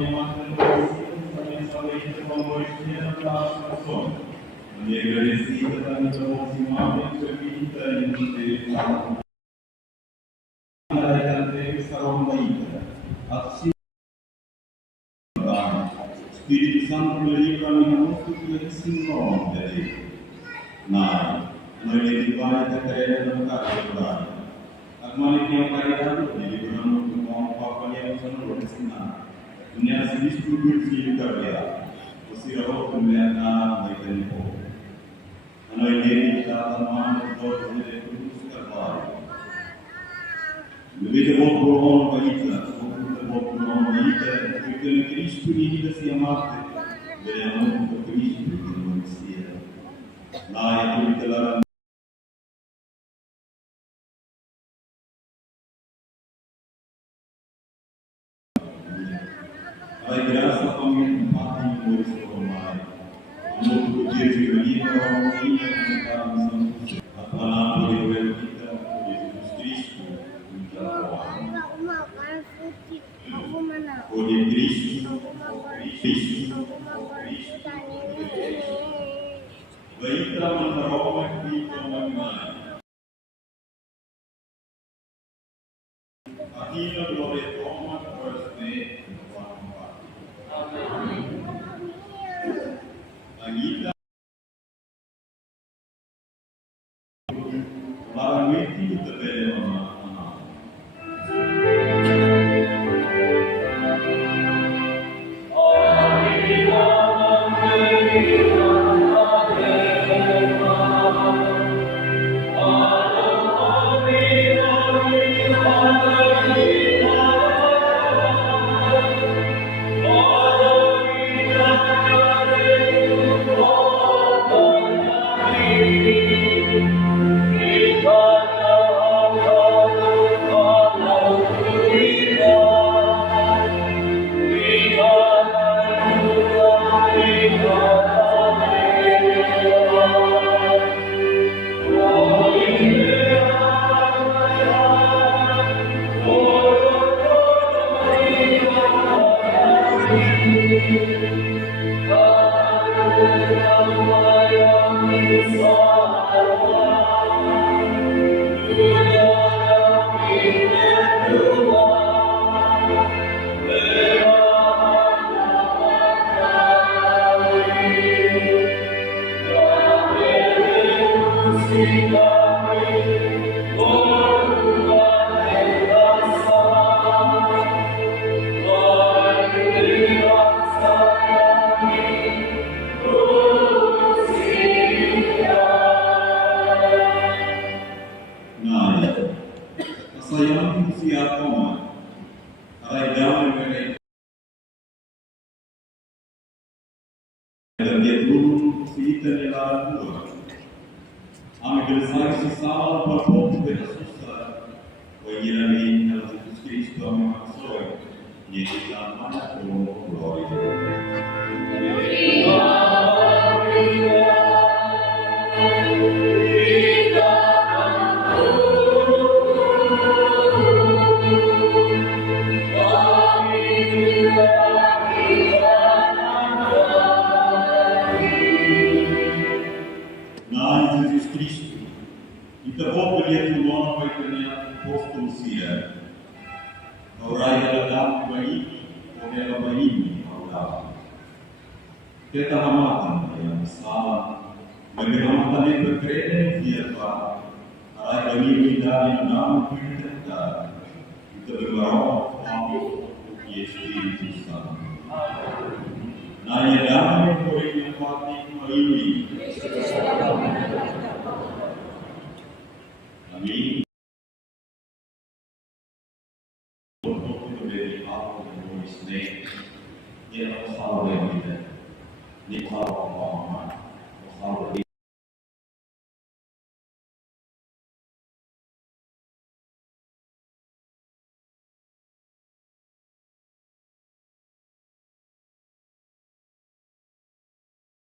Spirito Santo melipkan untuk kesinggong dari nah, melipkan kekayaan dan keadilan. Agmalik yang kaya melipkan untuk apa yang sangat berkesan. Dunia sedih kubur sih kerja, usia pemeliharaan mereka itu. Anak ini kita teman untuk menjadi kursus terbaik. Lebih jauh berdoa kita, berdoa kita, kita Kristus ini kasih amat, dan untuk Kristus manusia. Nah, itu telah Pai, graça a família, Pai, e Deus, Pai. Muito dia de manhã, a minha vontade, a palavra de Deus, Jesus Cristo, o de Cristo, baik dalam Roma kita mengenai. Aquilo gloria toma por este Agita barang itu terbeda mana. Sayang siapa mah? Raja mereka dan dia turun kita di dalam dua. Ambil saya sesama berpuluh bersusah. Wajibnya dalam Yesus Kristus maksud Yesus nama gloria. Kita vou pedir que o nome vai ter postuncia. Orai ela dá bayi, ou ela bayi, orai. Kita hamatan yang salah, bagi hamatan yang berkreatif dia pak. Orai bayi kita yang nama kita, kita berdoa untuk Yesus Kristus. Nah, ya dalam yang yang pati bayi. Amin. Untuk menjadi apa yang boleh dia tahu salah yang kita, dia tahu